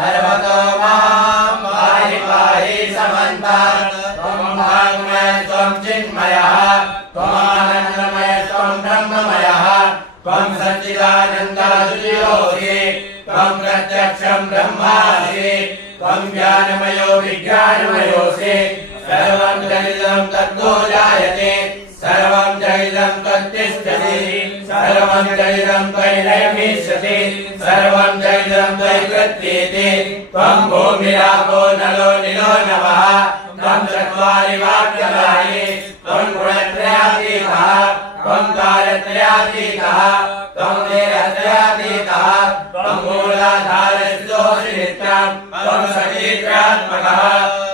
सर्वतो मां पाहि पाहि समन्तात् त्वं वाङ्मय त्वं चिन्मयः त्वमानन्दमय त्वं ब्रह्ममयः त्वं सच्चिदानन्दज्योतिः त्वं प्रत्यक्षं ब्रह्मासि त्वं ज्ञानमयो विज्ञानमयोऽसि सर्वं जगदं तद्यो जायते सर्वं जगदं तत्तिष्ठति सर्वं जगदं त्वयैवेष्यति सर्वं जगदं त्वयि कृत्येते त्वं भूमिरापो नलो निलो नभः त्वं चत्वारि वाक्यकारि त्वं गुणत्रयातीतः त्वं कालत्रयातीतः त्वं देहत्रयातीतः त्वं मूलाधारस्योऽसि नित्यं त्वं सचैत्रात्मकः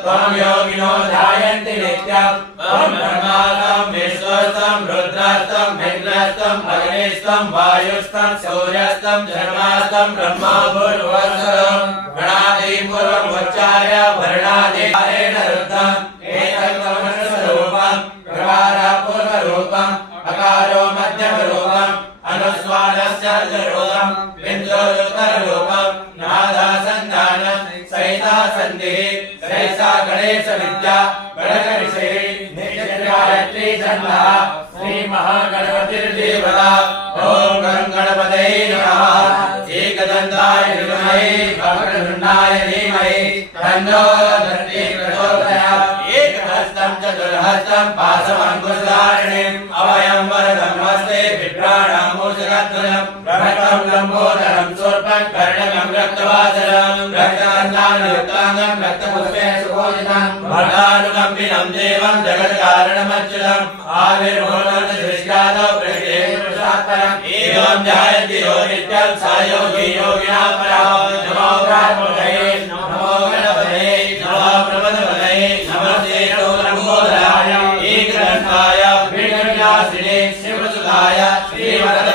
त्वं योगिनो ध्यायन्ति नित्यं त्वं ब्रह्मास्तं विश्वस्तं रुद्रस्तं इन्द्रस्तं अग्निस्तं वायुस्तं सूर्यस्तं धर्मास्तं ब्रह्मा भूर्भुवस्सुरं गणादिपूर्वमुच्चार्य वर्णादिकारेण रुद्धम् एतत्त्वमनुस्वरूपं प्रकारापूर्वरूपम् अकारो मध्यमरूपम् अनुस्वारस्य रूपम् बिन्दुरुत्तररूपम् नादासन्धानं सहिता सन्धिः सहिता गणेशविद्या गणकविषये नित्यगायत्री छन्दः श्रीमहागणपतिर्देवता ॐ गं गणपतये नमः एकदन्ताय विद्महे वक्रतुण्डाय धीमहि तन्नो दन्ति प्रचोदयात् एकहस्तं चतुर्हस्तं पाशमङ्कुशधारिणीम् अभयं वरदं हस्ते बिभ्राणां मूषकध्वजं प्रभक्तं लम्बोदरं शूर्पं कर्णकं रक्तवासरं रक्तवर्णानुयुक्ताङ्गं रक्तपुष्पेण सुभूषितं भक्तानुकम्पितं देवं जगत्कारणमच्युतम् आविर्भूतदृष्ट्यादौ प्रकृतिपुरुषात्परम् एवं ध्यायन्ति यो नित्यं स योगी योगिनां परः नमो ब्रह्मणे नमो गणपतये नमो प्रमदपतये नमस्ते लम्बोदराय एकदन्ताय विघ्नविनाशिने शिवसुताय श्रीवरद